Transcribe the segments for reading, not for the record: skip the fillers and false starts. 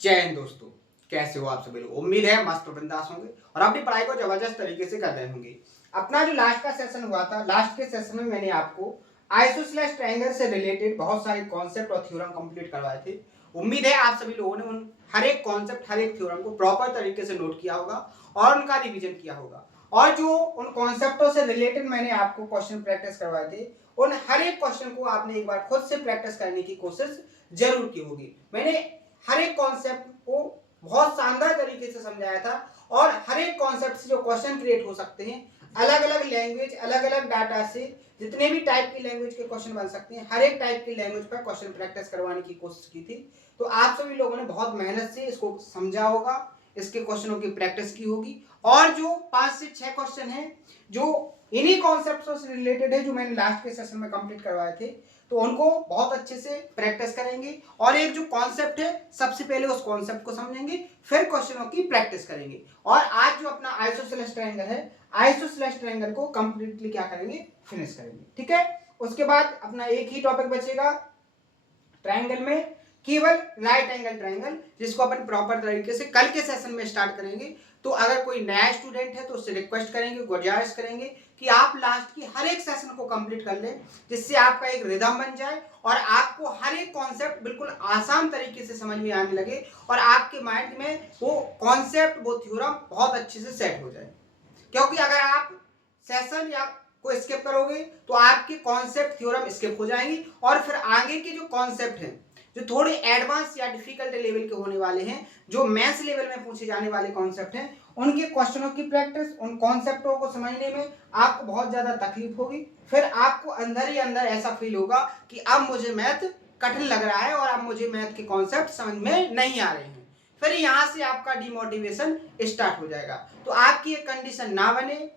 जय हिंद दोस्तों, कैसे हो आप सभी लोग। उम्मीद है मस्त और बिंदास होंगे और अपनी पढ़ाई को जबरदस्त तरीके से कर रहे होंगे। अपना जो लास्ट का सेशन हुआ था, लास्ट के सेशन में मैंने आपको आइसोसेलेस ट्रायंगल से रिलेटेड बहुत सारे कॉन्सेप्ट और थ्योरम कंप्लीट करवाए थे। उम्मीद है आप सभी लोगों ने उन हर एक कॉन्सेप्ट, हर एक थ्योरम को प्रॉपर तरीके से नोट किया होगा और उनका रिवीजन किया होगा। और जो उन कॉन्सेप्टों से रिलेटेड मैंने आपको क्वेश्चन प्रैक्टिस करवाए थे, उन हर एक क्वेश्चन को आपने एक बार खुद से प्रैक्टिस करने की कोशिश जरूर की होगी। मैंने हर एक कॉन्सेप्ट को बहुत शानदार तरीके से समझाया था और हर एक कॉन्सेप्ट से जो क्वेश्चन क्रिएट हो सकते हैं, अलग अलग लैंग्वेज, अलग अलग डाटा से जितने भी टाइप की लैंग्वेज के क्वेश्चन बन सकते हैं, हर एक टाइप की लैंग्वेज पर क्वेश्चन प्रैक्टिस करवाने की कोशिश की थी। तो आप सभी लोगों ने बहुत मेहनत से इसको समझा होगा, इसके क्वेश्चनों की प्रैक्टिस की होगी। और जो 5 से 6 क्वेश्चन हैं जो इन्हीं कॉन्सेप्ट्स से रिलेटेड है, जो मैंने लास्ट के सेशन में कंप्लीट करवाए थे, तो उनको बहुत अच्छे से प्रैक्टिस करेंगे। और एक जो कॉन्सेप्ट है, सबसे पहले उस कॉन्सेप्ट को समझेंगे, फिर क्वेश्चनों की प्रैक्टिस करेंगे। और आज जो अपना आइसोसेलेस ट्रायंगल है, आइसोसेलेस ट्रायंगल को कंप्लीटली क्या करेंगे, फिनिश करेंगे। ठीक है, उसके बाद अपना एक ही टॉपिक बचेगा ट्रायंगल में, केवल राइट एंगल ट्रायंगल, जिसको अपन प्रॉपर तरीके से कल के सेशन में स्टार्ट करेंगे। तो अगर कोई नया स्टूडेंट है तो उससे रिक्वेस्ट करेंगे, गुजारिश करेंगे कि आप लास्ट की हर एक सेशन को कंप्लीट कर लें, जिससे आपका एक रिदम बन जाए और आपको हर एक कॉन्सेप्ट बिल्कुल आसान तरीके से समझ में आने लगे और आपके माइंड में वो कॉन्सेप्ट, वो थ्योरम बहुत अच्छे से सेट हो जाए। क्योंकि अगर आप सेशन या को स्किप करोगे तो आपके कॉन्सेप्ट, थ्योरम स्किप हो जाएंगी और फिर आगे के जो कॉन्सेप्ट हैं, जो थोड़े एडवांस या डिफिकल्ट लेवल के होने वाले हैं, जो मैथ्स लेवल में पूछे जाने वाले कॉन्सेप्ट हैं, उनके क्वेश्चनों की प्रैक्टिस, उन कॉन्सेप्टों को समझने में आपको बहुत ज्यादा तकलीफ होगी। फिर आपको अंदर ही अंदर ऐसा फील होगा कि अब मुझे मैथ कठिन लग रहा है और अब मुझे मैथ के कॉन्सेप्ट समझ में नहीं आ रहे हैं। फिर यहां से आपका डिमोटिवेशन स्टार्ट हो जाएगा। तो आपकी ये कंडीशन ना बने,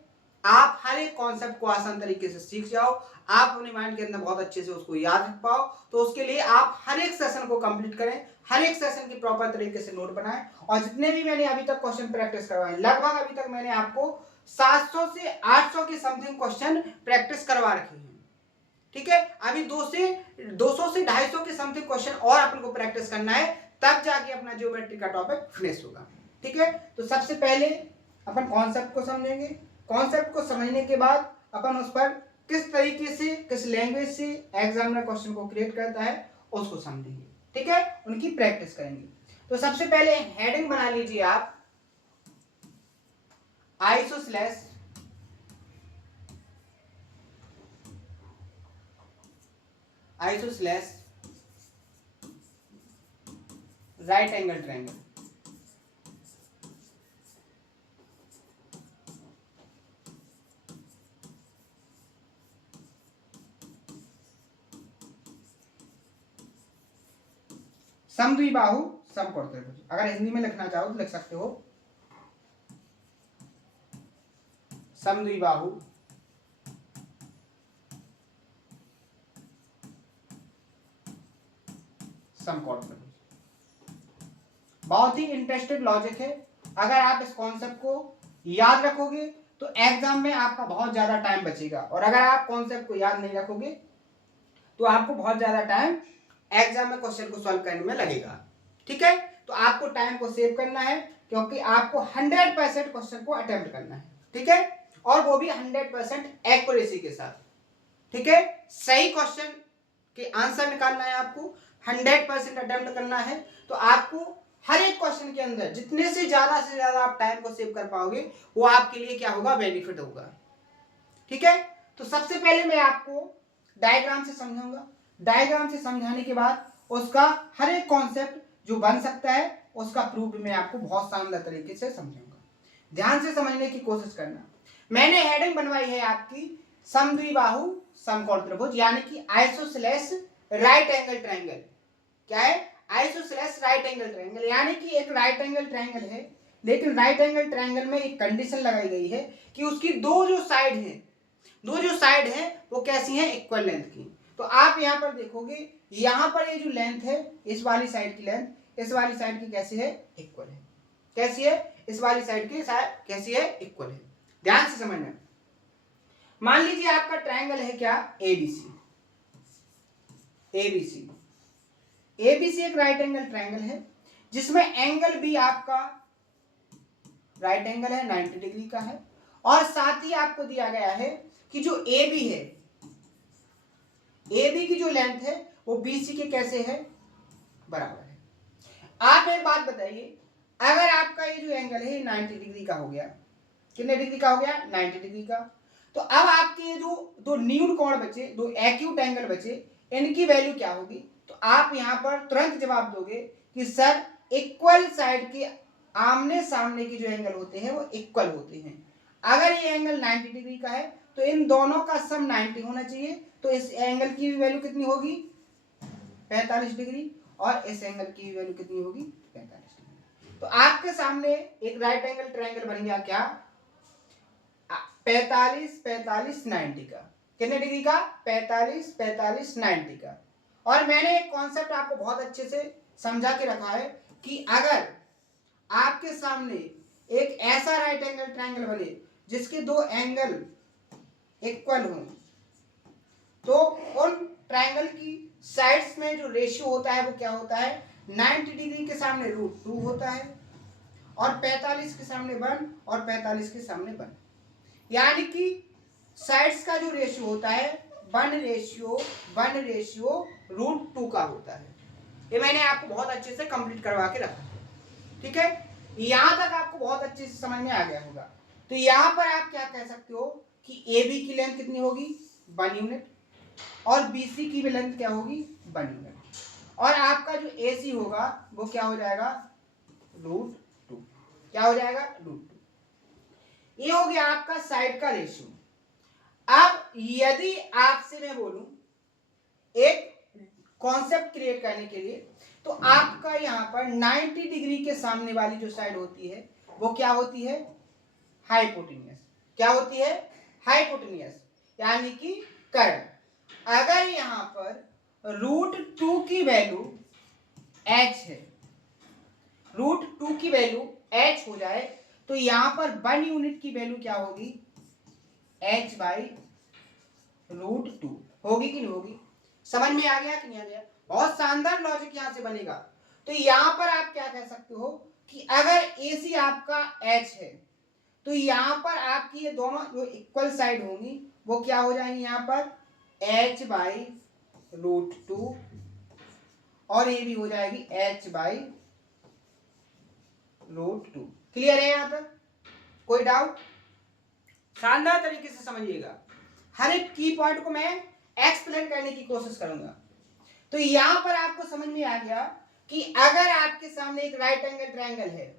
आप हर एक कॉन्सेप्ट को आसान तरीके से सीख जाओ, आप अपने माइंड के अंदर बहुत अच्छे से उसको याद रख पाओ। तो उसके लिए आप हर एक सेशन को कंप्लीट करें, हर एक सेशन की प्रॉपर तरीके से नोट बनाएं। और जितने भी मैंने अभी तक क्वेश्चन प्रैक्टिस करवाए, लगभग अभी तक मैंने आपको 700 से 800 के समथिंग क्वेश्चन प्रैक्टिस करवा रखे हैं। ठीक है, अभी 200 से 250 के समथिंग क्वेश्चन और अपन को प्रैक्टिस करना है, तब जाके अपना ज्योमेट्री का टॉपिक फिनिश होगा। ठीक है, तो सबसे पहले अपन कॉन्सेप्ट को समझेंगे। कॉन्सेप्ट को समझने के बाद अपन उस पर किस तरीके से, किस लैंग्वेज से एग्जामिनर क्वेश्चन को क्रिएट करता है उसको समझेंगे। ठीक है, उनकी प्रैक्टिस करेंगे। तो सबसे पहले हेडिंग बना लीजिए आप, isosceles isosceles right angle triangle. समद्विबाहु समकोण त्रिभुज, अगर हिंदी में लिखना चाहो तो लिख सकते हो समद्विबाहु समकोण त्रिभुज। बहुत ही इंटरेस्टेड लॉजिक है। अगर आप इस कॉन्सेप्ट को याद रखोगे तो एग्जाम में आपका बहुत ज्यादा टाइम बचेगा, और अगर आप कॉन्सेप्ट को याद नहीं रखोगे तो आपको बहुत ज्यादा टाइम एग्जाम में क्वेश्चन को सॉल्व करने में लगेगा। ठीक है, तो आपको टाइम को सेव करना है, क्योंकि आपको 100% क्वेश्चन को अटेम्प्ट करना है। ठीक है, और वो भी 100% एक्यूरेसी के साथ। ठीक है, सही क्वेश्चन के आंसर निकालना है आपको, 100% अटेम्प्ट करना है। तो आपको हर एक क्वेश्चन के अंदर जितने से ज्यादा आप टाइम को सेव कर पाओगे, वो आपके लिए क्या होगा, बेनिफिट होगा। ठीक है, तो सबसे पहले मैं आपको डायग्राम से समझाऊंगा। डायग्राम से समझाने के बाद उसका हर एक कॉन्सेप्ट जो बन सकता है उसका प्रूफ मैं आपको बहुत शानदार तरीके से समझाऊंगा। ध्यान से समझने की कोशिश करना। मैंने हेडिंग बनवाई है आपकी समद्विबाहु समकोण त्रिभुज, यानी कि आइसोसेलेस राइट एंगल ट्रायंगल। क्या है, आइसोसेलेस राइट एंगल ट्रायंगल, यानी कि एक राइट एंगल ट्रायंगल है, लेकिन राइट एंगल ट्रायंगल में एक कंडीशन लगाई गई है कि उसकी दो जो साइड है वो कैसी हैं, इक्वल लेंथ की। तो आप यहां पर देखोगे, यहां पर ये जो लेंथ है, इस वाली साइड की लेंथ इस वाली साइड की कैसी है, इक्वल है। कैसी है, इस वाली साइड की कैसी है, इक्वल है। ध्यान से समझना। मान लीजिए आपका ट्रायंगल है क्या, एबीसी। एबीसी एक राइट एंगल ट्रायंगल है, जिसमें एंगल भी आपका राइट एंगल है, 90 डिग्री का है, और साथ ही आपको दिया गया है कि जो ए बी है, ए बी की जो लेंथ है वो बी सी के कैसे है, बराबर है। आप एक बात बताइए, अगर आपका ये जो एंगल है 90 डिग्री का हो गया, कितने डिग्री का हो गया, 90 डिग्री का, तो अब आपके ये जो दो न्यून कोण बचे, दो एक्यूट एंगल बचे, इनकी वैल्यू क्या होगी? तो आप यहां पर तुरंत जवाब दोगे कि सर इक्वल साइड के आमने सामने के जो एंगल होते हैं वो इक्वल होते हैं। अगर ये एंगल 90 डिग्री का है तो इन दोनों का सम 90 होना चाहिए, तो इस एंगल की वैल्यू कितनी होगी, 45 डिग्री, और इस एंगल की वैल्यू कितनी होगी, 45 डिग्री। तो आपके सामने एक राइट एंगल ट्रायंगल बन गया, क्या, 45 45 90 का, कितने डिग्री का, 45 45 90 का। और मैंने एक कॉन्सेप्ट आपको बहुत अच्छे से समझा के रखा है कि अगर आपके सामने एक ऐसा राइट एंगल ट्रायंगल बने जिसके दो एंगल इक्वल हों, तो उन ट्रायंगल की साइड्स में जो रेशियो होता है वो क्या होता है, 90 डिग्री के सामने √2 होता है, और 45 के सामने 1 और 45 के सामने 1, यानी कि साइड्स का जो रेशियो होता है 1:1:√2 का होता है। ये मैंने आपको बहुत अच्छे से कंप्लीट करवा के रखा, ठीक है, यहां तक आपको बहुत अच्छे से समझ में आ गया होगा। तो यहां पर आप क्या कह सकते हो कि ए बी की लेंथ कितनी होगी, 1 यूनिट, और बी सी की भी लेंथ क्या होगी, 1 यूनिट, और आपका जो ए सी होगा वो क्या हो जाएगा, √2, क्या हो जाएगा, √2। ये हो गया आपका साइड का रेशियो। अब यदि आपसे मैं बोलूं एक कॉन्सेप्ट क्रिएट करने के लिए, तो आपका यहां पर 90 डिग्री के सामने वाली जो साइड होती है वो क्या होती है, हाइपोटेन्यूस, क्या होती है, हाइपोटेन्यूस, यानी कि कर्ण। अगर यहां पर √2 की वैल्यू h है, √2 की वैल्यू h हो जाए, तो यहां पर 1 यूनिट की वैल्यू क्या होगी, h/√2 होगी कि नहीं होगी? समझ में आ गया कि नहीं आ गया? बहुत शानदार लॉजिक यहां से बनेगा। तो यहां पर आप क्या कह सकते हो कि अगर AC आपका h है, तो यहां पर आपकी ये दोनों जो इक्वल साइड होंगी वो क्या हो जाएंगी, यहां पर h/√2, और ये भी हो जाएगी h/√2। क्लियर है यहां तक, कोई डाउट? शानदार तरीके से समझिएगा, हर एक की पॉइंट को मैं एक्सप्लेन करने की कोशिश करूंगा। तो यहां पर आपको समझ में आ गया कि अगर आपके सामने एक राइट एंगल ट्रायंगल है,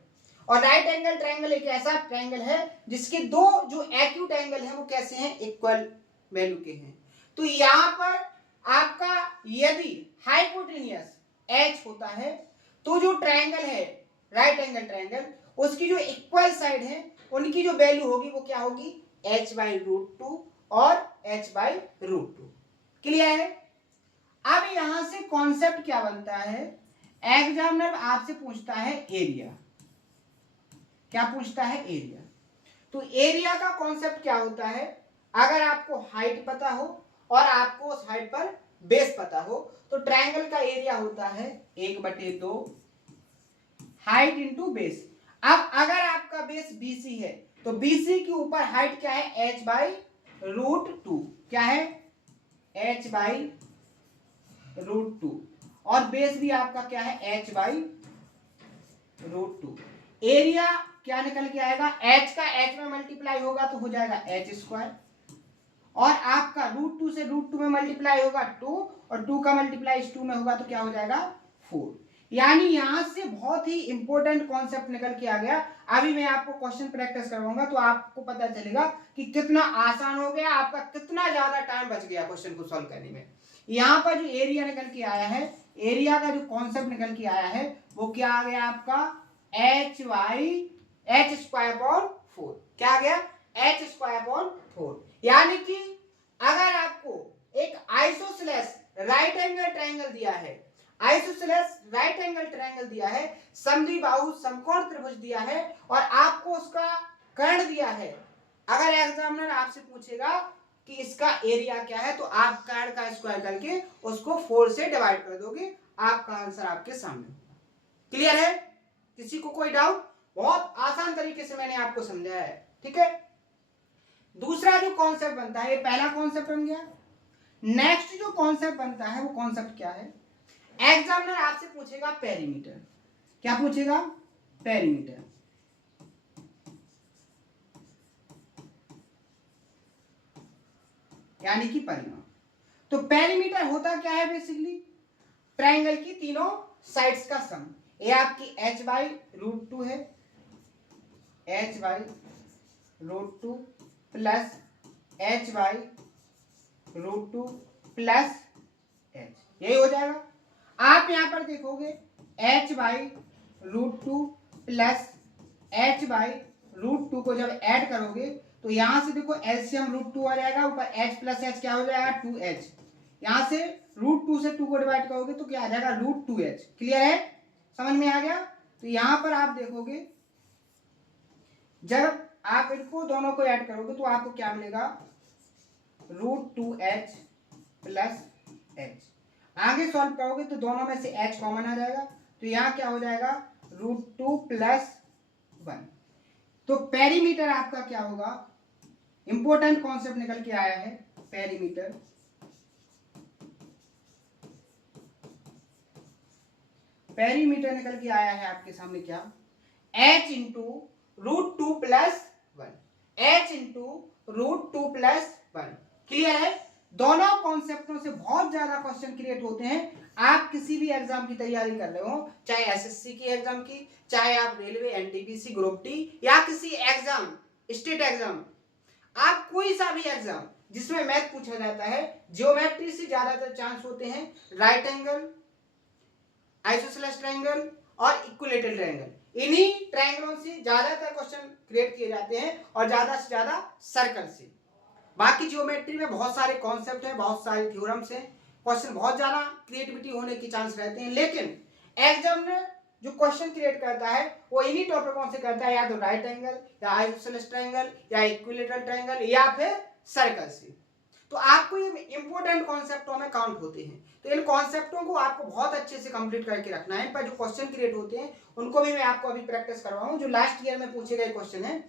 और राइट एंगल ट्रायंगल एक ऐसा ट्रायंगल है जिसके दो जो एक्यूट एंगल हैं वो कैसे हैं, इक्वल वैल्यू के हैं, तो यहां पर आपका यदि हाइपोटेन्यूस h होता है, तो जो ट्रायंगल है राइट एंगल ट्रायंगल, उसकी जो इक्वल साइड है उनकी जो वैल्यू होगी वो क्या होगी, h/√2 और h/√2। क्लियर है? अब यहां से कॉन्सेप्ट क्या बनता है, एग्जामिनर आपसे पूछता है एरिया, क्या पूछता है, एरिया। तो एरिया का कॉन्सेप्ट क्या होता है, अगर आपको हाइट पता हो और आपको उस हाइट पर बेस पता हो, तो ट्रायंगल का एरिया होता है 1/2 हाइट इंटू बेस। अब अगर आपका बेस BC है तो BC के ऊपर हाइट क्या है, h/√2, क्या है, h/√2, और बेस भी आपका क्या है, h/√2। एरिया क्या निकल के आएगा, h का h में मल्टीप्लाई होगा तो हो जाएगा h², और आपका √2 से √2 में मल्टीप्लाई होगा 2, और 2 का मल्टीप्लाई 2 में होगा तो क्या हो जाएगा, 4। यानी यहां से बहुत ही इंपॉर्टेंट कॉन्सेप्ट निकल के आ गया। अभी मैं आपको क्वेश्चन प्रैक्टिस करवाऊंगा तो आपको पता चलेगा कि कितना आसान हो गया, आपका कितना ज्यादा टाइम बच गया क्वेश्चन को सॉल्व करने में। यहां पर जो एरिया निकल के आया है, एरिया का जो कॉन्सेप्ट निकल के आया है वो क्या आ गया आपका, h²/4, क्या आ गया, h²/4। यानी कि अगर आपको एक आइसोसेलेस राइट एंगल ट्रायंगल दिया है, आइसोसेलेस राइट एंगल ट्रायंगल दिया है, समद्विबाहु समकोण त्रिभुज दिया है, और आपको उसका कर्ण दिया है, अगर एग्जामिनर आपसे पूछेगा कि इसका एरिया क्या है, तो आप कर्ण का स्क्वायर करके उसको 4 से डिवाइड कर दोगे, आपका आंसर आपके सामने। क्लियर है? किसी को कोई डाउट? बहुत आसान तरीके से मैंने आपको समझाया है, ठीक है। दूसरा जो कॉन्सेप्ट बनता है, ये पहला कॉन्सेप्ट बन गया। नेक्स्ट जो कॉन्सेप्ट बनता है वो कॉन्सेप्ट क्या है? एग्जामिनर आपसे पूछेगा पेरीमीटर। क्या पूछेगा? पेरीमीटर, यानी कि परिमाप। तो पेरीमीटर होता क्या है? बेसिकली ट्रायंगल की तीनों साइड्स का सम। ये आपकी h/√2 है, h/√2 plus h/√2 plus h, यही हो जाएगा। आप यहां पर देखोगे h/√2 प्लस h/√2 को जब ऐड करोगे तो यहां से देखो एलसीएम √2 आ जाएगा, ऊपर h प्लस h क्या हो जाएगा? 2h। यहां से √2 से 2 को डिवाइड करोगे तो क्या आ जाएगा? √2h। क्लियर है? समझ में आ गया? तो यहां पर आप देखोगे जब आप इनको दोनों को ऐड करोगे तो आपको क्या मिलेगा? √2h plus h। आगे सॉल्व करोगे तो दोनों में से h कॉमन आ जाएगा, तो यहाँ क्या हो जाएगा? √2 प्लस 1। तो पेरीमीटर आपका क्या होगा? इंपॉर्टेंट कॉन्सेप्ट निकल के आया है। पेरीमीटर निकल के आया है आपके सामने क्या? h into √2 plus 1, h into √2 plus 1। Clear है? दोनों कॉन्सेप्टों से बहुत ज्यादा क्वेश्चन क्रिएट होते हैं। आप किसी भी एग्जाम की तैयारी कर रहे हो, चाहे एसएससी की एग्जाम की, चाहे आप रेलवे, एनटीपीसी, ग्रुप डी या किसी एग्जाम, स्टेट एग्जाम, आप कोई सा भी एग्जाम जिसमें मैथ पूछा जाता है, ज्योमेट्री से ज्यादातर चांस होते हैं राइट एंगल, आइसोसेलेस ट्रायंगल और इक्विलेटरल ट्रायंगल। इन्हीं ट्रायंगलों से ज्यादातर क्वेश्चन क्रिएट किए जाते हैं और ज्यादा से ज्यादा सर्कल से। बाकी ज्योमेट्री में बहुत सारे कॉन्सेप्ट हैं, बहुत सारे थ्योरम्स हैं, क्वेश्चन बहुत ज्यादा क्रिएटिविटी होने की चांस रहते हैं, लेकिन एग्जामिनर जो क्वेश्चन क्रिएट करता है वो इन्हीं टॉपिकों से करता है, या तो राइट एंगल या आइसोसेलेस ट्रायंगल या इक्विलेटरल ट्रायंगल या फिर सर्कल से। तो आपको ये इंपॉर्टेंट कॉन्सेप्टों में काउंट होते हैं, तो इन कॉन्सेप्टों को आपको बहुत अच्छे से कंप्लीट करके रखना है। पर जो क्वेश्चन क्रिएट होते हैं उनको भी मैं आपको अभी प्रैक्टिस करवाऊं, जो लास्ट ईयर में पूछे गए क्वेश्चन है,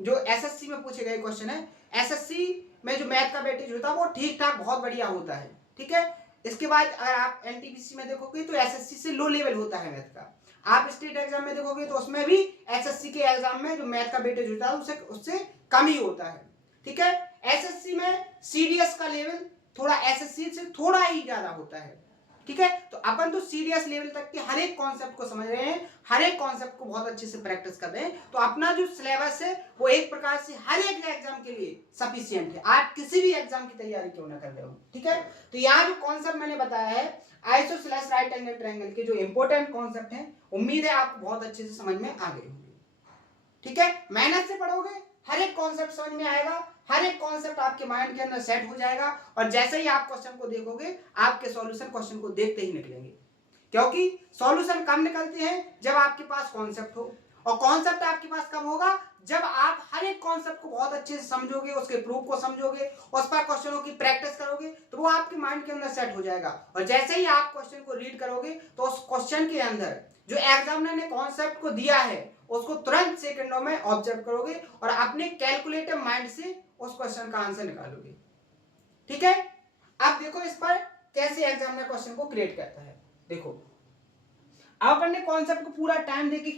जो एसएससी में पूछे गए क्वेश्चन है। एसएससी में जो मैथ का वेटेज होता है वो ठीक ठाक बहुत बढ़िया होता है, ठीक है। इसके बाद अगर आप एनटीपीसी में देखोगे तो एसएससी से लो लेवल होता है मैथ का। आप स्टेट एग्जाम में देखोगे तो उसमें भी एसएससी के एग्जाम में जो मैथ का वेटेज होता है उससे कम ही होता है, ठीक है। एसएससी में सीडीएस का लेवल थोड़ा एसएससी से थोड़ा ही ज्यादा होता है, ठीक है। तो अपन तो सीडीएस लेवल तक के हर एक कॉन्सेप्ट को समझ रहे हैं, हर एक कॉन्सेप्ट को बहुत अच्छे से प्रैक्टिस कर रहे हैं। तो अपना जो सिलेबस है वो एक प्रकार से हर एक एग्जाम के लिए सफिशिएंट है, आप किसी भी एग्जाम की तैयारी क्यों ना कर रहे हो, ठीक है। तो यहाँ जो कॉन्सेप्ट मैंने बताया है आइसोसेलेस राइट एंगल ट्रायंगल के जो इंपॉर्टेंट कॉन्सेप्ट है, उम्मीद है आपको बहुत अच्छे से समझ में आ गए होंगे, ठीक है। मेहनत से पढ़ोगे हर एक कॉन्सेप्ट समझ में आएगा, हर एक कॉन्सेप्ट आपके माइंड के अंदर सेट हो जाएगा, और जैसे ही आप क्वेश्चन को देखोगे आपके सॉल्यूशन क्वेश्चन को देखते ही निकलेंगे, क्योंकि सॉल्यूशन कब निकलते हैं? जब आपके पास कॉन्सेप्ट हो, और कॉन्सेप्ट आपके पास कब होगा? जब आप हर एक कॉन्सेप्ट को बहुत अच्छे से समझोगे, उसके प्रूफ को समझोगे, उस पर क्वेश्चनों की प्रैक्टिस करोगे, तो वो आपके माइंड के अंदर सेट हो जाएगा। और जैसे ही आप क्वेश्चन को रीड करोगे तो उस क्वेश्चन के अंदर जो एग्जामिनर ने कॉन्सेप्ट को दिया है उसको तुरंत सेकंडों में ऑब्जर्व करोगे और अपने कैलकुलेटिव माइंड से उस क्वेश्चन का आंसर निकालोगे, ठीक है। अब देखो इस पर कैसे एग्जामिनर क्वेश्चन को क्रिएट करता है। देखो अब अपन ने कॉन्सेप्ट को पूरा टाइम देके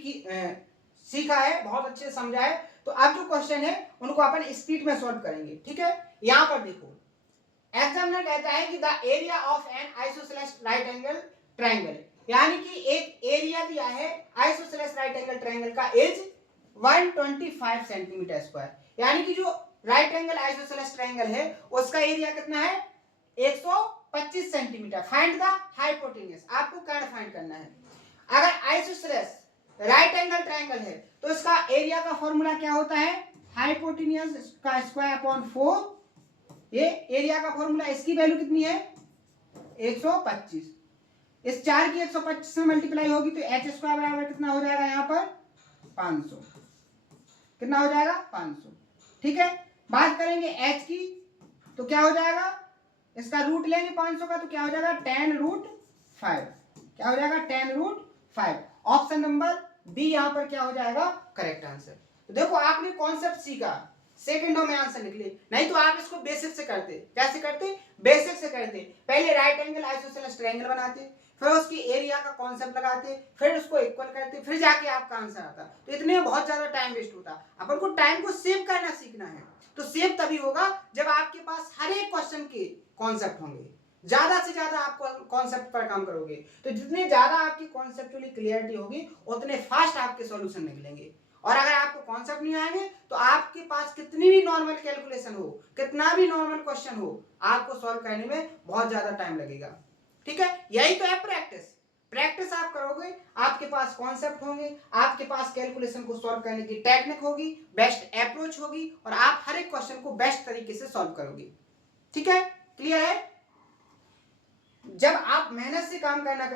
सीखा है, बहुत अच्छे से समझा है, तो अब जो क्वेश्चन है उनको अपन स्पीड में सॉल्व करेंगे, ठीक है। यहां पर देखो एग्जामिनर कहता है कि the area of N isosceles right angle triangle, यानी कि एक एरिया दिया है आइसोसेलेस राइट एंगल ट्रायंगल का इज 125 सेंटीमीटर स्क्वायर, यानी कि जो राइट एंगल आइसोसेलेस ट्रायंगल है उसका एरिया कितना है? 125 सेंटीमीटर। फाइंड द हाइपोटेन्यूज, आपको कर्ण फाइंड करना है। अगर आइसोसेलेस राइट एंगल ट्रायंगल है तो इसका एरिया का फॉर्मूला क्या होता है? हाइपोटेन्यूज का स्क्वायर अपॉन 4। ये एरिया का फॉर्मूला, इसकी वैल्यू कितनी है? 125। इस 4 की 125 से मल्टीप्लाई होगी तो h स्क्वायर बराबर कितना हो जाएगा? यहाँ पर 500। कितना हो जाएगा? 500, ठीक है। बात करेंगे h की तो क्या हो जाएगा? इसका रूट लेंगे 500 का तो क्या हो जाएगा? 10√5। क्या हो जाएगा? 10√5। ऑप्शन नंबर बी यहाँ पर क्या हो जाएगा करेक्ट आंसर। तो देखो आपने कॉन्सेप्ट सीखा, सेकंडों में आंसर निकले। नहीं तो आप इसको बेसिक से करते, कैसे करते, बेसिक से करते। पहले राइट एंगल आइसोसेलेस ट्रायंगल बनाते, फिर उसकी एरिया का कॉन्सेप्ट लगाते, फिर उसको इक्वल करते, फिर जाके आपका आंसर आता। तो इतने में बहुत ज्यादा टाइम वेस्ट होता। अपन को टाइम को सेव करना सीखना है। तो सेव तभी होगा जब आपके पास हर एक क्वेश्चन के कॉन्सेप्ट होंगे। ज्यादा से ज्यादा आप कॉन्सेप्ट पर काम करोगे, तो जितने ज्यादा आपकी कॉन्सेप्चुअली क्लियरिटी होगी उतने फास्ट आपके सॉल्यूशन निकलेंगे। और अगर आपको कॉन्सेप्ट नहीं आएंगे तो आपके पास कितनी भी नॉर्मल कैलकुलेशन हो, कितना भी नॉर्मल क्वेश्चन हो, आपको सॉल्व करने में बहुत ज्यादा टाइम लगेगा। ठीक है, यही तो है प्रैक्टिस। प्रैक्टिस आप करोगे, आपके पास कॉन्सेप्ट होंगे, आपके पास कैलकुलेशन को सॉल्व करने की टेक्निक होगी, बेस्ट अप्रोच होगी, और आप हर एक क्वेश्चन को बेस्ट तरीके से सॉल्व करोगे। ठीक है, क्लियर है। जब आप मेहनत से काम करना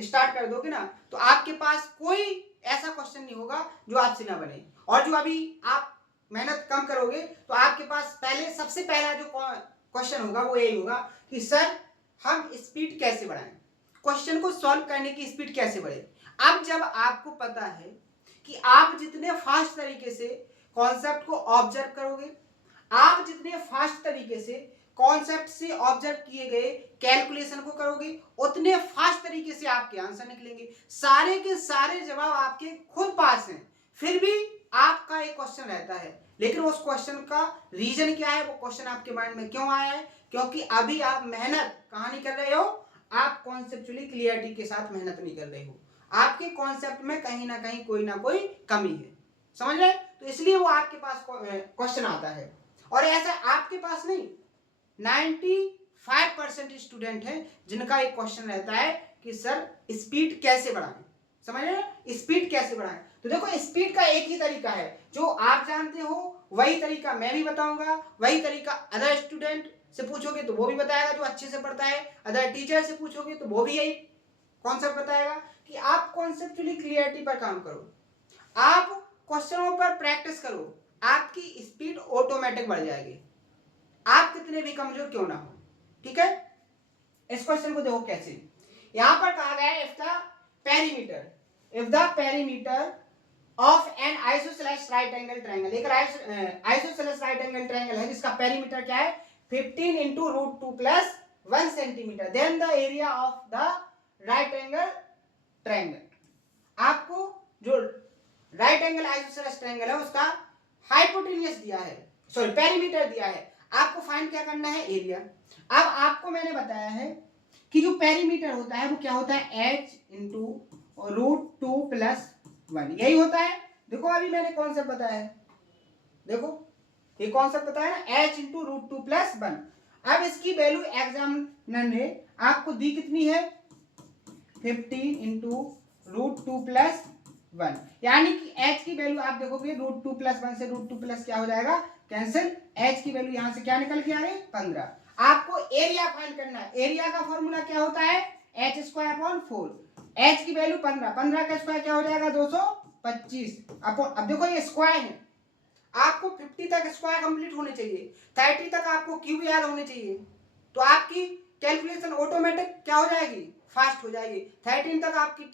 स्टार्ट कर दोगे ना, तो आपके पास कोई ऐसा क्वेश्चन नहीं होगा जो आपसे ना बने। और जो अभी आप मेहनत कम करोगे तो आपके पास पहले सबसे पहला जो क्वेश्चन होगा वो यही होगा कि सर हम स्पीड कैसे बढ़ाएं, क्वेश्चन को सॉल्व करने की स्पीड कैसे बढ़े। अब जब आपको पता है कि आप जितने फास्ट तरीके से कॉन्सेप्ट को ऑब्जर्व करोगे, आप जितने फास्ट तरीके से कॉन्सेप्ट से ऑब्जर्व किए गए कैलकुलेशन को करोगे, उतने फास्ट तरीके से आपके आंसर निकलेंगे। सारे के सारे जवाब आपके खुद पास हैं, फिर भी आपका एक क्वेश्चन रहता है, लेकिन उस क्वेश्चन का रीजन क्या है, वो क्वेश्चन आपके माइंड में क्यों आया है, क्योंकि अभी आप मेहनत कहां नहीं कर रहे हो, आप कॉन्सेप्चुअली क्लियरिटी के साथ मेहनत नहीं कर रहे हो। आपके कॉन्सेप्ट में कहीं ना कहीं कोई ना कोई कमी है, समझ रहे। तो इसलिए वो आपके पास क्वेश्चन आता है। और ऐसा आपके पास नहीं, 95% स्टूडेंट हैं जिनका एक क्वेश्चन रहता है कि सर स्पीड कैसे बढ़ाएं, समझ रहे हैं, स्पीड कैसे बढ़ाएं। तो देखो स्पीड का एक ही तरीका है, जो आप जानते हो वही तरीका मैं भी बताऊंगा, वही तरीका अदर स्टूडेंट से पूछोगे तो वो भी बताएगा जो अच्छे से पढ़ता है, अदर टीचर से पूछोगे तो वो भी यही कॉन्सेप्ट बताएगा कि आप कॉन्सेप्चुअली क्लियरिटी पर काम करो, आप क्वेश्चनों पर प्रैक्टिस करो, आपकी स्पीड ऑटोमेटिक बढ़ जाएगी, आप कितने भी कमजोर क्यों ना हो। ठीक है, इस क्वेश्चन को देखो कैसे, यहां पर कहा गया है if the perimeter of N isosceles right angle triangle, एक आइसोसेलेस राइट एंगल ट्रायंगल है जिसका पेरीमीटर क्या है 15 into √2 plus 1 centimetre, then the area of the right angle triangle. आपको जो राइट एंगल आइसोसेलेस ट्रायंगल है उसका हाइपोटेन्यूज दिया है, सॉरी पेरीमीटर दिया है, आपको फाइंड क्या करना है, एरिया। अब आपको मैंने बताया है कि जो पेरीमीटर होता है वो क्या होता है h इंटू √2 plus 1, यही होता है। देखो अभी मैंने कॉन्सेप्ट बताया है, देखो ये कॉन्सेप्ट बताया ना, h इंटू √2 plus 1। अब इसकी वैल्यू एग्जामिनर ने आपको दी कितनी है 15 इंटू √2 plus 1, यानी कि h की वैल्यू आप देखोगे √2 plus 1 से √2 plus क्या हो जाएगा कैंसिल, h की वैल्यू यहां से क्या निकल के आ गई 15। आपको एरिया फाइंड करना है, एरिया का फॉर्मूला क्या होता है h²/4, h की वैल्यू 15, 15 का स्क्वायर क्या हो जाएगा 225 अपॉन, अब देखो ये स्क्वायर है, आपको 50 तक स्क्वायर कंप्लीट होने चाहिए, 30 तक आपको क्यूब याद होने चाहिए, तो आपकी कैलकुलेशन ऑटोमेटिक क्या हो जाएगी, फास्ट हो जाएगी। 30 तक आपकी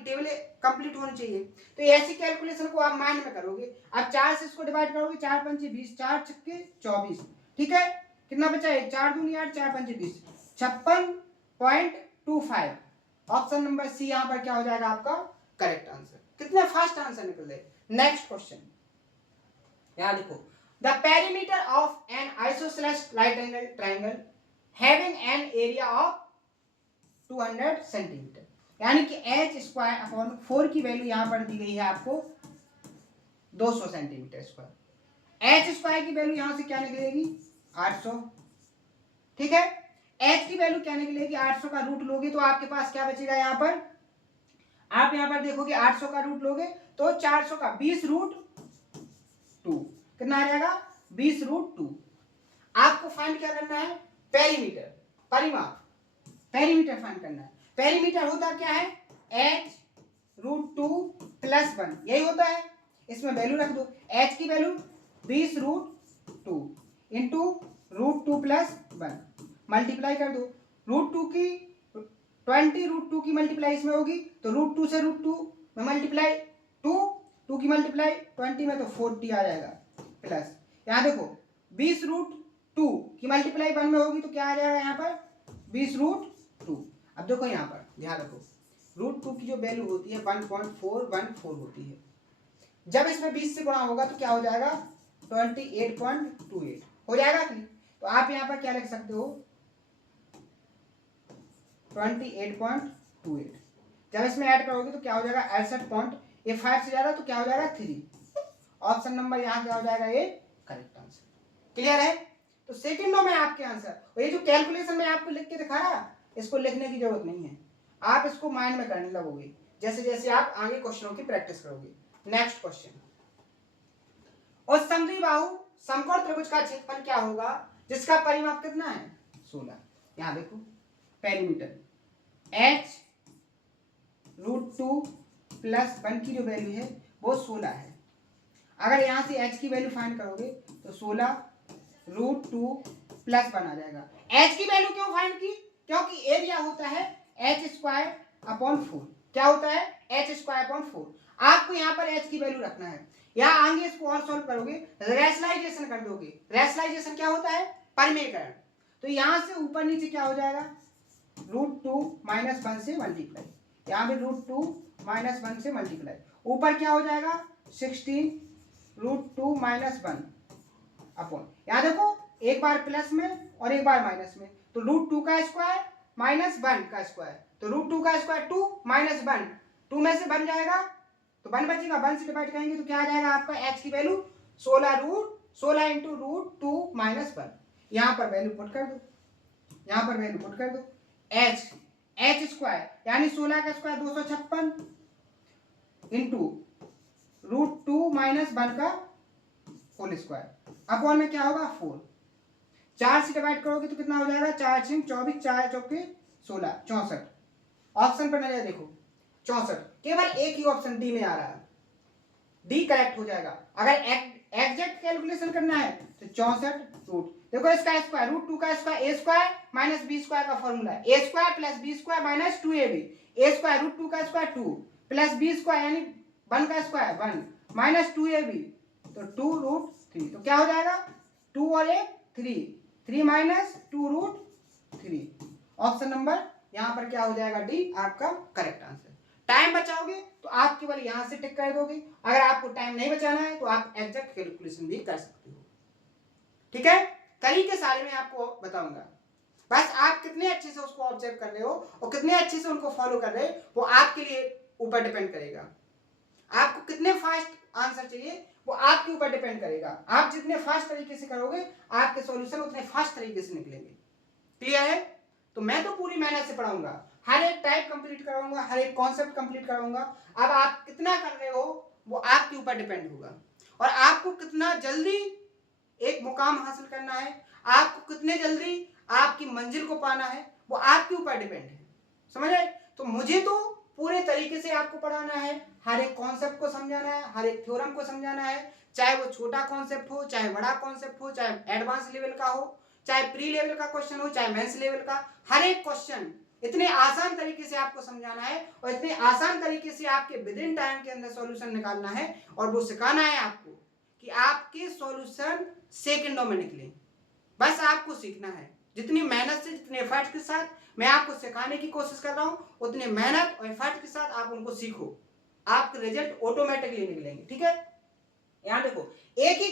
टेबल कंप्लीट होनी चाहिए। तो ऐसी कैलकुलेशन को आप माइंड में करोगे। अब 4 से इसको डिवाइड करोगे, 4 पंचे 20, 4 छक्के 24, ठीक है, कितना बचा है 4 दूनी 8, 4 पंचे 20, 56.25। ऑप्शन नंबर सी यहां पर क्या हो जाएगा आपका करेक्ट आंसर। कितने फास्ट आंसर निकल रहे। नेक्स्ट क्वेश्चन यहां देखो, the perimeter of N isosceles right angle triangle having an area of 200 centimetre, यानी कि h²/4 की वैल्यू यहां पर दी गई है आपको 200 सेंटीमीटर स्क्वायर, h² की वैल्यू यहां से क्या निकलेगी 800, ठीक है, h की वैल्यू क्या निकलेगी 800 का रूट लोगे तो आपके पास क्या बचेगा, यहां पर आप यहां पर देखोगे 800 का रूट लोगे तो 400 का 20√2 कितना आ जाएगा 20√2। आपको फाइंड क्या करना है, पेरीमीटर, परिमाप, पेरीमीटर फाइंड करना है। पेरीमीटर होता क्या है h√2 + 1, यही होता है, इसमें वैल्यू रख दो, h की वैल्यू 20√2 इंटू √2 + 1 मल्टीप्लाई कर दो, √2 की 20√2 की मल्टीप्लाई इसमें होगी तो √2 से √2 में मल्टीप्लाई 2 की मल्टीप्लाई 20 में तो 40 आ जाएगा, प्लस यहाँ देखो 20√2 की मल्टीप्लाई 1 में होगी तो क्या आ जाएगा यहाँ पर 20√2। अब देखो यहाँ पर ध्यान रखो, √2 की जो वैल्यू होती है 1.414 होती है, जब इसमें 20 से गुणा होगा तो क्या हो जाएगा 28.28 हो जाएगा कि नहीं? तो आप यहाँ पर क्या लिख सकते हो 28.28, जब इसमें ऐड करोगे तो क्या हो जाएगा 68 ये 5 से ज्यादा तो क्या हो जाएगा 3। ऑप्शन नंबर यहाँ क्या हो जाएगा ये करेक्ट आंसर। क्लियर है? तो सेकंडों में आपके आंसर, और ये जो कैलकुलेशन में आपको लिख के दिखा रहा इसको लिखने की जरूरत नहीं है, आप इसको माइंड में करने लगोगे जैसे जैसे आप आगे क्वेश्चनों की प्रैक्टिस करोगे। नेक्स्ट क्वेश्चन, और समद्विबाहु समकोण त्रिभुज का क्षेत्रफल क्या होगा जिसका परिमाप कितना है 16। यहाँ देखो पेरीमीटर h√2 + 1 की जो वैल्यू है वो 16 है। अगर यहाँ से h की वैल्यू फाइंड करोगे तो 16√2 + 1 आ जाएगा। h की वैल्यू क्यों फाइंड की? क्योंकि एरिया होता है h²/4। क्या होता है h²/4। आपको यहाँ पर h की वैल्यू रखना है, यहाँ आगे इसको और सॉल्व करोगे रैशनलाइजेशन कर दोगे। रैशनलाइजेशन क्या होता है परिमेयकरण। तो यहाँ से ऊपर नीचे क्या हो जाएगा √2 - 1 से मल्टीप्लाई, यहाँ पे √2 - 1 से मल्टीप्लाई, ऊपर क्या हो जाएगा 16 √2 - 1 अपॉन, यहाँ देखो एक बार प्लस में और एक बार माइनस में, तो √2 का स्क्वायर - 1 का स्क्वायर, तो √2 का स्क्वायर 2 - 1 2 में से बन जाएगा तो 1 बचेगा, 1 से डिवाइड करेंगे तो क्या आ जाएगा आपका h की वैल्यू 16 × √2 - 1। यहाँ पर वैल्यू पुट कर दो, यहाँ पर वैल्यू पुट कर दो, h² यानी 16 का स्क्वायर 256 इंटू √2 - 1 का होल स्क्वायर अपॉन में क्या होगा 4। 4 से डिवाइड करोगे तो कितना हो जाएगा 4 × 6 = 24, 4 × 4 = 16, 64। ऑप्शन पर नजर देखो 64, केवल एक ही ऑप्शन डी में आ रहा है, डी करेक्ट हो जाएगा। अगर एग्जैक्ट कैलकुलेशन करना है तो 64 रूट, देखो इसका स्क्वायर √2 का स्क्वायर a² - b² का फॉर्मूला है, a² + b² - 2ab, a² √2 का स्क्वायर 2 + b² यानी 1 का स्क्वायर 1 - 2ab तो 2√3, तो क्या हो जाएगा 2 और 1 3, 3 - 2√3। ऑप्शन नंबर यहाँ पर क्या हो जाएगा डी आपका करेक्ट आंसर। टाइम बचाओगे तो आप केवल यहां से टिक कर दोगे, अगर आपको टाइम नहीं बचाना है तो आप एग्जैक्ट कैलकुलेशन भी कर सकते हो। ठीक है, तरीके सारे मैं आपको बताऊंगा, बस आप कितने अच्छे से उसको ऑब्जर्व कर रहे हो और कितने अच्छे से उनको फॉलो कर रहे हो वो आपके लिए ऊपर डिपेंड करेगा। आपको कितने फास्ट आंसर चाहिए वो आपके ऊपर डिपेंड करेगा। आप जितने फास्ट तरीके से करोगे आपके सॉल्यूशन उतने फास्ट तरीके से निकलेंगे। क्लियर है? तो मैं तो पूरी मेहनत से पढ़ाऊंगा, हर एक टाइप कंप्लीट कराऊंगा, हर एक कॉन्सेप्ट कंप्लीट कराऊंगा। अब आप कितना कर रहे हो वो आपके ऊपर डिपेंड होगा, और आपको कितना जल्दी एक मुकाम हासिल करना है, आपको कितने जल्दी आपकी मंजिल को पाना है वो आपके ऊपर डिपेंड है। समझ आए? तो मुझे तो पूरे तरीके से आपको पढ़ाना है, हर एक कॉन्सेप्ट को समझाना है, हर एक थ्योरम को समझाना है, चाहे वो छोटा कॉन्सेप्ट हो, चाहे बड़ा कॉन्सेप्ट हो, चाहे एडवांस लेवल का हो, चाहे प्री लेवल का क्वेश्चन हो, चाहे मेंस लेवल का, हर एक क्वेश्चन इतने आसान तरीके से आपको समझाना है और इतने आसान तरीके से आपके विद इन टाइम के अंदर सॉल्यूशन निकालना है, और वो सिखाना है आपको कि आपके सॉल्यूशन सेकंडों में निकले। बस आपको सीखना है, जितनी मेहनत से, जितने एफर्ट के साथ मैं आपको सिखाने की कोशिश कर रहा हूं, उतने मेहनत और एफर्ट के साथ आप उनको सीखो, आपके रिजल्ट ऑटोमेटिकली निकलेंगे। ठीक है, यहां देखो एक ही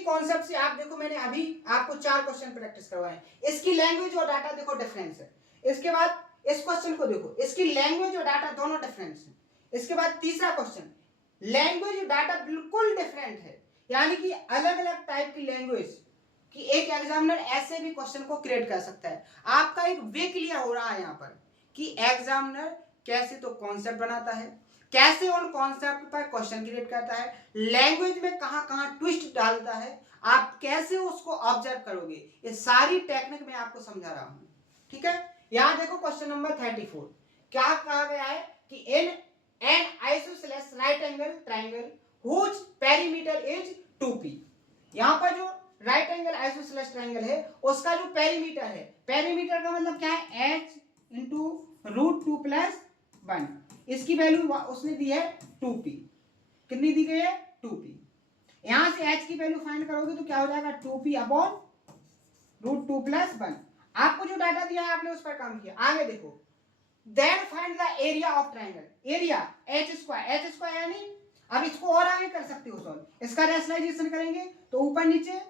कॉन्सेप्ट से आप देखो, मैंने अभी आपको 4 क्वेश्चन प्रैक्टिस करवाए, इसकी लैंग्वेज और डाटा देखो डिफरेंस है। इसके बाद इस क्वेश्चन को देखो, इसकी लैंग्वेज और डाटा दोनों डिफरेंस है। इसके बाद तीसरा क्वेश्चन, लैंग्वेज और डाटा बिल्कुल डिफरेंट है, यानी कि अलग अलग टाइप की लैंग्वेज कि एक एग्जामिनर ऐसे भी क्वेश्चन को क्रिएट कर सकता है। आपका एक वे क्लियर हो रहा है यहाँ पर कि एग्जामिनर कैसे तो कॉन्सेप्ट बनाता है, कैसे उन कॉन्सेप्ट पर क्वेश्चन क्रिएट करता है, लैंग्वेज में कहां ट्विस्ट डालता है, आप कैसे उसको ऑब्जर्व करोगे, ये सारी टेक्निक मैं आपको समझा रहा हूं। ठीक है, यहां देखो क्वेश्चन नंबर 34 क्या कहा गया है कि in an isosceles right angle triangle whose perimeter is 2p। यहां पर जो राइट एंगल आइसोसेलेस ट्राइंगल है उसका जो पेरीमीटर है, पेरीमीटर का मतलब क्या है h × √2 + 1, इसकी वैल्यू उसने दी है 2p, कितनी दी गई है 2p। यहां से h की वैल्यू फाइंड करोगे तो क्या हो जाएगा 2p अपॉन रूट 2 प्लस 1। आपको जो डाटा दिया है आपने उस पर काम किया। आगे देखो, then find the area of triangle. Area h square यानी अब इसको और आगे कर सकते हो सॉल्व, इसका रेशनलाइजेशन करेंगे तो ऊपर नीचे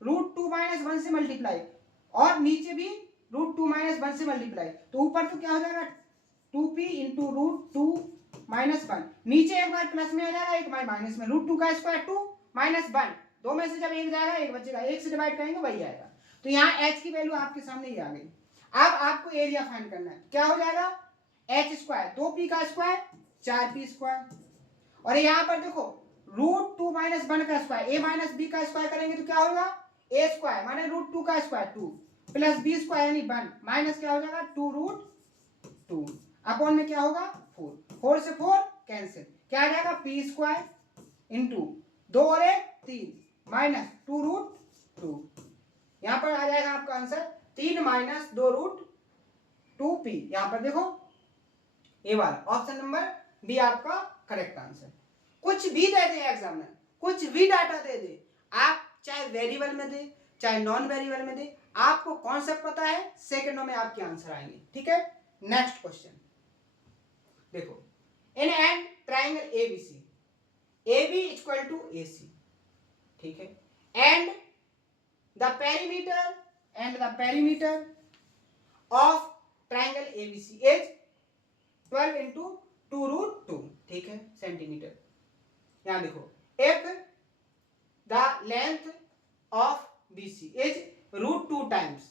रूट 2 माइनस 1 से मल्टीप्लाई और नीचे भी रूट 2 माइनस 1 से मल्टीप्लाई, तो ऊपर तो क्या हो जाएगा 2p इंटू रूट 2 माइनस 1, नीचे एक बार प्लस में आ जाएगा एक बार माइनस में, रूट 2 का स्क्वायर 2 माइनस 1, दो में से जब एक जाएगा एक बचेगा, एक से डिवाइड करेंगे वही आएगा। तो यहाँ h की वैल्यू आपके सामने ही आ गई। अब आपको एरिया फाइंड करना है, क्या हो जाएगा h स्क्वायर 2p का स्क्वायर 4p स्क्वायर, और यहाँ पर देखो रूट 2 माइनस 1 का स्क्वायर a माइनस b का स्क्वायर करेंगे तो क्या होगा a स्क्वायर माने रूट 2 का स्क्वायर 2 प्लस b स्क्वायर यानी 1 माइनस क्या हो जाएगा 2 रूट 2 अपॉन में क्या होगा 4, 4 से 4 कैंसिल, क्या आ जाएगा p स्क्वायर इंटू 2 और 1 3 माइनस 2 रूट 2, यहां पर आ जाएगा आपका आंसर 3 माइनस 2 रूट 2p। यहां पर देखो ये वाला ऑप्शन नंबर बी आपका करेक्ट आंसर। कुछ भी दे दे एग्जामिनर, कुछ भी डाटा दे दे, आप चाहे वेरिएबल में दे चाहे नॉन वेरिएबल में दे, आपको कॉन्सेप्ट पता है सेकंडों में आपके आंसर आएंगे। ठीक है, नेक्स्ट क्वेश्चन देखो, in a triangle ABC AB equal to AC, ठीक है, and the perimeter of triangle ABC is 12 into 2 root 2, ठीक है, सेंटीमीटर। यहां देखो if the length of BC is root 2 times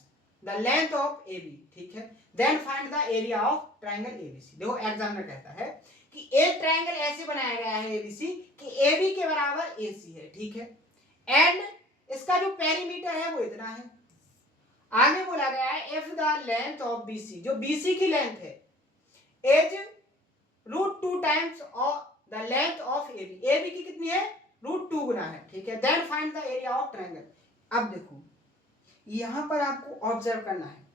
the length of AB, ठीक है, then find the area of triangle ABC। देखो examiner कहता है कि एक ट्राइंगल ऐसे बनाया गया है ABC कि AB के बराबर AC है, ठीक है, एंड इसका जो पेरीमीटर है वो इतना है। आगे बोला गया है if the length of BC, जो BC की लेंथ है, is root 2 times of the length of AB, AB की कितनी है रूट 2 गुना है, ठीक है, then find the area of triangle. अब देखो यहां पर आपको ऑब्जर्व करना है,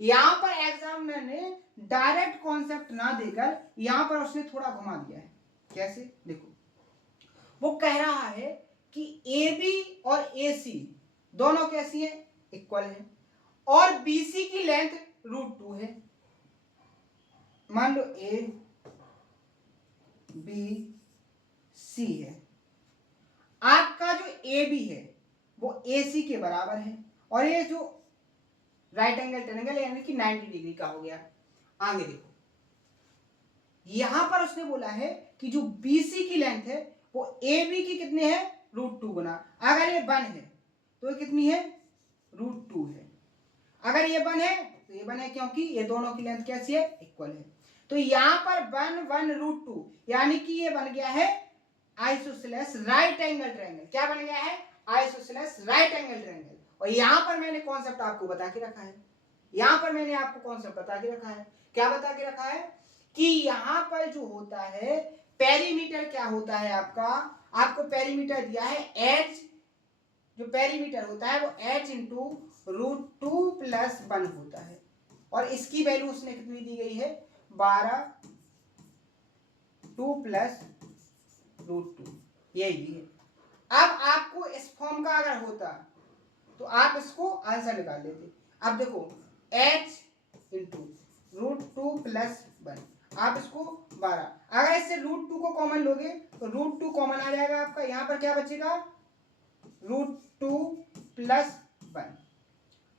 यहां पर एग्जामिनर ने डायरेक्ट कॉन्सेप्ट ना देकर यहां पर उसने थोड़ा घुमा दिया है। कैसे देखो, वो कह रहा है कि AB और AC दोनों कैसी है इक्वल है और BC की लेंथ रूट 2 है। मान लो A B C है, आपका जो AB है वो AC के बराबर है और ये जो राइट एंगल ट्रायंगल यानी कि 90 डिग्री का हो गया। आगे देखो यहां पर उसने बोला है कि जो BC की लेंथ है वो AB की कितनी है रूट 2 गुना, अगर ये 1 है तो ये कितनी है रूट 2 है, अगर ये 1 है तो ये 1 है क्योंकि ये दोनों की लेंथ कैसी है इक्वल है। तो यहां पर 1 1 रूट 2 यानी कि ये बन गया है आइसोसेलेस राइट एंगल ट्रायंगल। क्या बन गया है आइसोसेलेस राइट एंगल ट्रायंगल। और यहां पर मैंने कॉन्सेप्ट आपको बता के रखा है, यहां पर मैंने आपको कॉन्सेप्ट बता के रखा है। क्या बता के रखा है कि यहां पर जो होता है पेरीमीटर क्या होता है आपको पेरीमीटर दिया है h, जो पेरीमीटर होता है वो h इंटू रूट 2 प्लस 1 होता है और इसकी वैल्यू उसने कितनी दी गई है 12 2 प्लस रूट 2, यही दी है। अब आपको इस फॉर्म का अगर होता तो आप इसको आंसर निकाल लेते। अब देखो h इंटू रूट 2 प्लस 1, आप इसको 12, अगर इससे रूट 2 को कॉमन लोगे तो रूट 2 कॉमन आ जाएगा आपका, यहां पर क्या बचेगा रूट 2 प्लस 1।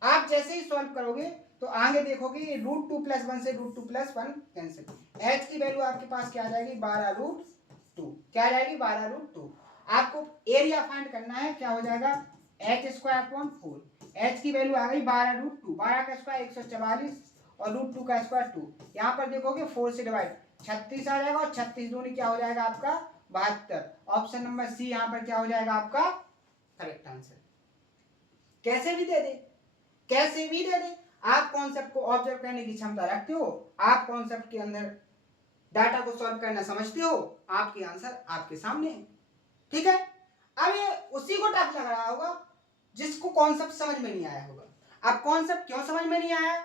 आप जैसे ही सॉल्व करोगे तो आगे देखोगे रूट 2 प्लस 1 से रूट 2 प्लस 1 कैंसिल, h की वैल्यू आपके पास क्या आ जाएगी 12 रूट 2, क्या आ जाएगी 12 रूट 2। आपको एरिया फाइंड करना है, क्या हो जाएगा h स्क्वायर अपॉन 4, h की वैल्यू आ गई 12 रूट 2, 12 का स्क्वायर 144 और रूट 2 का स्क्वायर 2, यहाँ पर देखोगे 4 से डिवाइड 36 आ जाएगा और 36 दूनी क्या हो जाएगा आपका 72। ऑप्शन नंबर सी यहाँ पर क्या हो जाएगा आपका करेक्ट आंसर। कैसे भी दे दे, कैसे भी दे दे, आप कॉन्सेप्ट को ऑब्जर्व करने की क्षमता रखते हो, आप कॉन्सेप्ट के अंदर डाटा को सॉल्व करना समझते हो, आपके आंसर आपके सामने है। ठीक है, अब ये उसी को टफ लग रहा होगा जिसको कॉन्सेप्ट समझ में नहीं आया होगा। अब कॉन्सेप्ट क्यों समझ में नहीं आया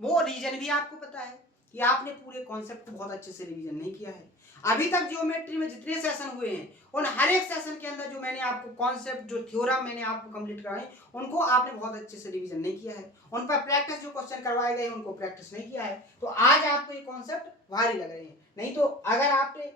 वो रीजन भी आपको पता है, कि आपने पूरे कॉन्सेप्ट को बहुत अच्छे से रिवीजन नहीं किया है। अभी तक ज्योमेट्री में जितने सेशन हुए हैं उन हर एक सेशन के अंदर जो मैंने आपको कॉन्सेप्ट, जो थ्योरम मैंने आपको कंप्लीट कराए, उनको आपने बहुत अच्छे से रिवीजन नहीं किया है। उन पर प्रैक्टिस जो क्वेश्चन करवाए गए उनको प्रैक्टिस नहीं किया है। तो आज आपको ये कॉन्सेप्ट भारी लग रहे हैं। नहीं तो अगर आपने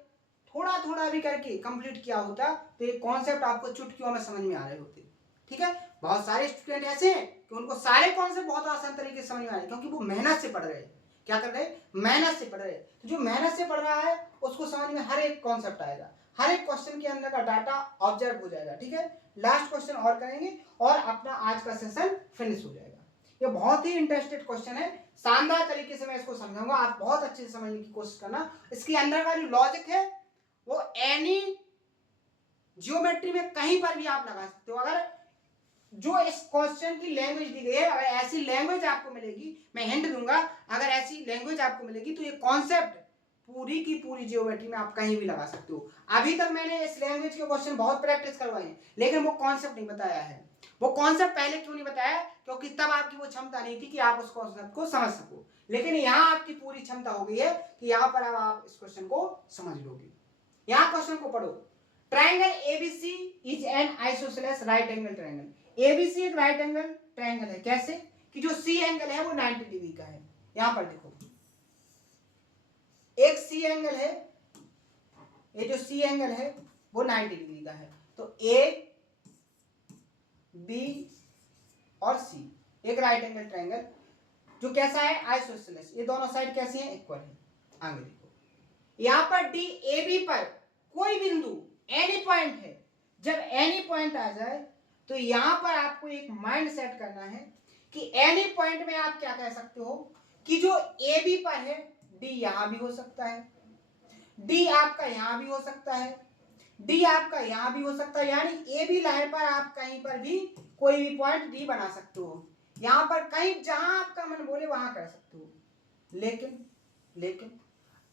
थोड़ा थोड़ा भी करके कंप्लीट किया होता तो ये कॉन्सेप्ट आपको चुटकियों में समझ में आ रहे होते। ठीक है, बहुत सारे स्टूडेंट ऐसे हैं कि उनको सारे कॉन्सेप्ट बहुत आसान तरीके से समझ में आ रहे हैं, क्योंकि वो मेहनत से पढ़ रहे हैं। क्या कर रहे हैं? मेहनत से पढ़ रहे हैं। तो जो मेहनत से पढ़ रहा है उसको समझ में हर एक कॉन्सेप्ट आएगा, हर एक क्वेश्चन के अंदर का डाटा ऑब्जर्व हो जाएगा। ठीक है, लास्ट क्वेश्चन और करेंगे और अपना आज का सेशन फिनिश हो जाएगा। ये बहुत ही इंटरेस्टेड क्वेश्चन है, शानदार तरीके से मैं इसको समझाऊंगा, आप बहुत अच्छे से समझने की कोशिश करना। इसके अंदर का जो लॉजिक है वो एनी ज्योमेट्री में कहीं पर भी आप लगा सकते हो। अगर जो इस क्वेश्चन की लैंग्वेज दी गई है, अगर ऐसी लैंग्वेज आपको मिलेगी, मैं हिंट दूंगा, अगर ऐसी लैंग्वेज आपको मिलेगी तो ये कॉन्सेप्ट पूरी की पूरी जियोमेट्री में आप कहीं भी लगा सकते हो। अभी तक मैंने इस लैंग्वेज के क्वेश्चन बहुत प्रैक्टिस करवाए हैं, लेकिन वो कॉन्सेप्ट नहीं बताया है। वो कॉन्सेप्ट पहले क्यों नहीं बताया? क्योंकि तब आपकी वो क्षमता नहीं थी कि आप उस कॉन्सेप्ट को समझ सको। लेकिन यहाँ आपकी पूरी क्षमता हो गई है कि यहाँ पर अब आप इस क्वेश्चन को समझ लोगे। यहाँ क्वेश्चन को पढ़ो। Triangle ABC is an isosceles right angle triangle. ABC एक राइट एंगल ट्राइंगल है। कैसे? कि जो सी एंगल है वो 90 डिग्री का है। यहां पर देखो, एक सी एंगल है, ये जो सी एंगल है वो 90 डिग्री का है। तो ए, बी और सी एक राइट एंगल ट्राइंगल जो कैसा है? आइसोसेलेस। ये दोनों साइड कैसी है? इक्वल है। आगे देखो, यहां पर डी ए बी पर कोई बिंदु एनी पॉइंट है। जब एनी पॉइंट आ जाए तो यहां पर आपको एक माइंड सेट करना है कि एनी पॉइंट में आप क्या कह सकते हो कि जो ए बी पर है, डी यहां भी हो सकता है, डी आपका यहां भी हो सकता है, डी आपका यहां भी हो सकता है। यानी ए बी लाइन पर आप कहीं पर भी कोई भी पॉइंट डी बना सकते हो। यहां पर कहीं जहां आपका मन बोले वहां कर सकते हो। लेकिन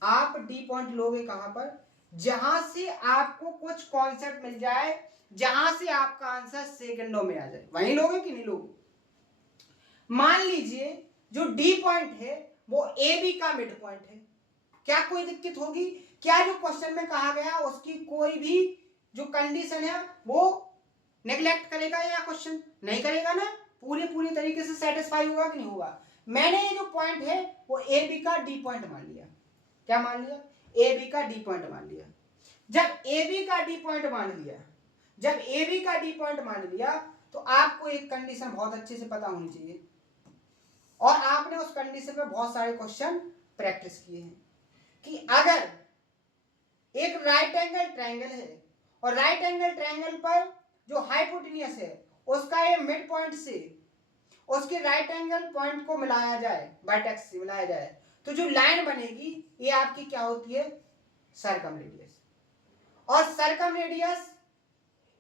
आप डी पॉइंट लोगे कहां पर? जहां से आपको कुछ कॉन्सेप्ट मिल जाए, जहां से आपका आंसर सेकंडों में आ जाए, वहीं लोगे कि नहीं लोगे? मान लीजिए जो डी पॉइंट है वो ए बी का मिड पॉइंट है, क्या कोई दिक्कत होगी? क्या जो क्वेश्चन में कहा गया उसकी कोई भी जो कंडीशन है वो नेग्लेक्ट करेगा या क्वेश्चन? नहीं करेगा ना, पूरी तरीके से सेटिस्फाई होगा कि नहीं होगा? मैंने ये जो पॉइंट है वो ए बी का डी पॉइंट मान लिया। क्या मान लिया? ए बी का डी पॉइंट मान लिया। जब ए बी का डी पॉइंट मान लिया, जब ए बी का डी पॉइंट मान लिया तो आपको एक कंडीशन बहुत अच्छे से पता होनी चाहिए, और आपने उस कंडीशन पे बहुत सारे क्वेश्चन प्रैक्टिस किए हैं कि अगर एक राइट एंगल ट्रायंगल है और राइट एंगल ट्रायंगल पर जो हाइपोटेन्यूस है उसका ये मिड पॉइंट से उसके राइट एंगल पॉइंट को मिलाया जाए, वर्टेक्स से मिलाया जाए, तो जो लाइन बनेगी ये आपकी क्या होती है? Circum radius. और सर्कम रेडियस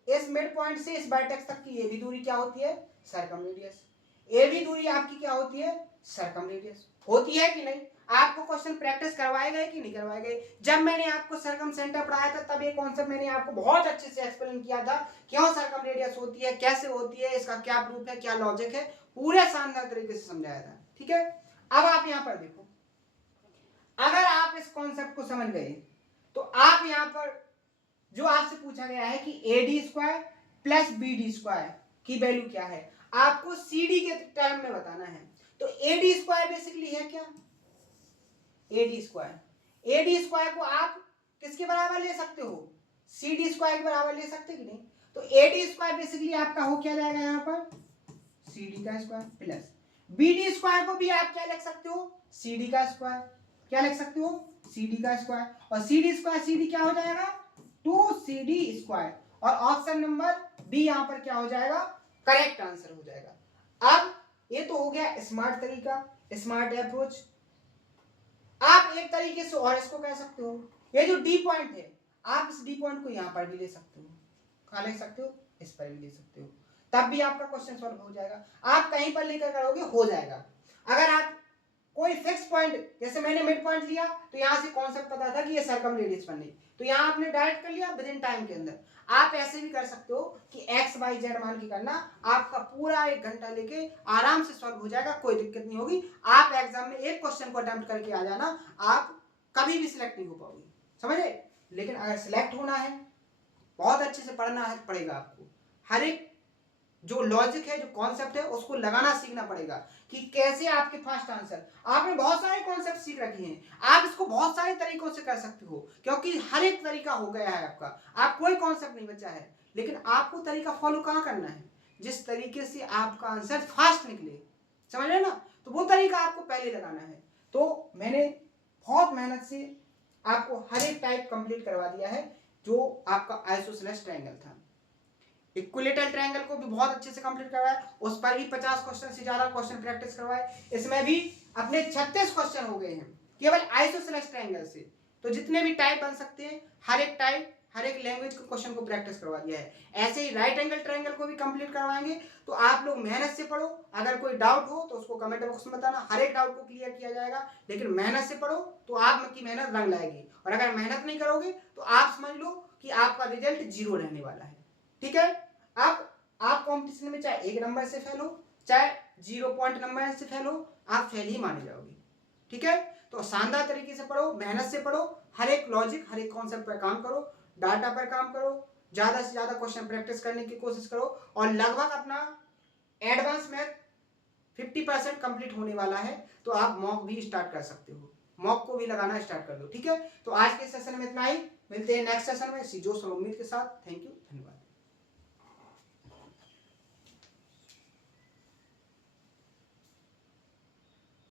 इस मिड पॉइंट से इस वर्टेक्स तक की ये भी दूरी क्या होती है? Circum radius. ये भी दूरी आपकी क्या होती है? Circum radius. होती है कि नहीं? आपको क्वेश्चन प्रैक्टिस करवाए गए कि नहीं करवाए गए? जब मैंने आपको सर्कम सेंटर पढ़ाया था तब ये कॉन्सेप्ट मैंने आपको बहुत अच्छे से एक्सप्लेन किया था, क्यों सर्कम रेडियस होती है, कैसे होती है, इसका क्या प्रूफ है, क्या लॉजिक है, पूरे शानदार तरीके से समझाया था। ठीक है, अब आप यहां पर देखो, अगर आप इस कॉन्सेप्ट को समझ गए तो आप यहां पर जो आपसे पूछा गया है कि A D square plus B D square की वैल्यू क्या है, आपको सी डी के टर्म में बताना है। तो ए डी स्क्वायर बेसिकली है क्या? ए डी स्क्वायर। ए डी स्क्वायर को आप किसके बराबर ले सकते हो? सी डी स्क्वायर के बराबर ले सकते कि नहीं? तो ए डी स्क्वायर बेसिकली आपका हो क्या जाएगा यहाँ पर? सी डी का square plus B D square को भी आप क्या लिख सकते हो? सी डी का स्क्वायर। क्या लिख सकते हो? सी डी का स्क्वायर। और C D square C D क्या हो जाएगा? 2cd square. और ऑप्शन नंबर बी यहां पर क्या हो जाएगा? करेक्ट आंसर हो जाएगा। अब ये तो हो गया स्मार्ट तरीका, स्मार्ट अप्रोच। आप एक तरीके से और इसको कह सकते हो, ये जो डी पॉइंट है आप इस डी पॉइंट को यहां पर भी ले सकते हो। कहां ले सकते हो? इस पर भी ले सकते हो, तब भी आपका क्वेश्चन सॉल्व हो जाएगा। आप कहीं पर लेकर करोगे हो जाएगा। अगर आप कोई फिक्स पॉइंट, जैसे मैंने मिड पॉइंट लिया तो यहाँ से कॉन्सेप्ट पता था कि ये सर्कमरेडियस बन रही, तो यहाँ आपने डायरेक्ट कर लिया विद इन टाइम के अंदर। आप ऐसे भी कर सकते हो कि एक्स वाई जेड मान के करना, आपका पूरा 1 घंटा लेके आराम से सॉल्व हो जाएगा, कोई दिक्कत नहीं होगी। आप एग्जाम में एक क्वेश्चन को अटेम्प्ट करके आ जाना, आप कभी भी सिलेक्ट नहीं हो पाओगे, समझे। लेकिन अगर सिलेक्ट होना है, बहुत अच्छे से पढ़ना है पड़ेगा आपको, हर एक जो लॉजिक है, जो कॉन्सेप्ट है, उसको लगाना सीखना पड़ेगा कि कैसे आपके फर्स्ट आंसर, आपने बहुत सारे कॉन्सेप्ट सीख रखे हैं, आप इसको बहुत सारे तरीकों से कर सकते हो, क्योंकि हर एक तरीका हो गया है आपका, आप कोई कॉन्सेप्ट नहीं बचा है। लेकिन आपको तरीका फॉलो कहाँ करना है, जिस तरीके से आपका आंसर फास्ट निकले, समझ रहे ना, तो वो तरीका आपको पहले लगाना है। तो मैंने बहुत मेहनत से आपको हर एक टाइप कंप्लीट करवा दिया है, जो आपका आइसोसेलेस ट्रायंगल था। इक्विलेटरल ट्रायंगल को भी बहुत अच्छे से कंप्लीट करवाया, उस पर भी 50 क्वेश्चन से ज्यादा क्वेश्चन प्रैक्टिस करवाए, इसमें भी अपने 36 क्वेश्चन हो गए हैं केवल आइसोसेलेस ट्रायंगल से। तो जितने भी टाइप बन सकते हैं, हर एक टाइप, हर एक लैंग्वेज के क्वेश्चन को प्रैक्टिस करवा दिया है। ऐसे ही राइट एंगल ट्रायंगल को भी कंप्लीट करवाएंगे। तो आप लोग मेहनत से पढ़ो, अगर कोई डाउट हो तो उसको कमेंट बॉक्स में बताना, हर एक डाउट को क्लियर किया जाएगा। लेकिन मेहनत से पढ़ो तो आपकी मेहनत रंग लाएगी, और अगर मेहनत नहीं करोगे तो आप समझ लो कि आपका रिजल्ट 0 रहने वाला है, ठीक है। अब आप कंपटीशन में चाहे 1 नंबर से फेल हो, चाहे 0 पॉइंट नंबर से फेल हो, आप फेल ही माने जाओगे, ठीक है। तो शानदार तरीके से पढ़ो, मेहनत से पढ़ो, हर एक लॉजिक, हर एक कॉन्सेप्ट पर काम करो, डाटा पर काम करो, ज्यादा से ज्यादा क्वेश्चन प्रैक्टिस करने की कोशिश करो, और लगभग अपना एडवांस मैथ 50% कंप्लीट होने वाला है। तो आप मॉक भी स्टार्ट कर सकते हो, मॉक को भी लगाना स्टार्ट कर दो, ठीक है। तो आज के सेशन में इतना ही, मिलते हैं नेक्स्ट सेशन में सीजोस और उम्मीद के साथ। थैंक यू, धन्यवाद।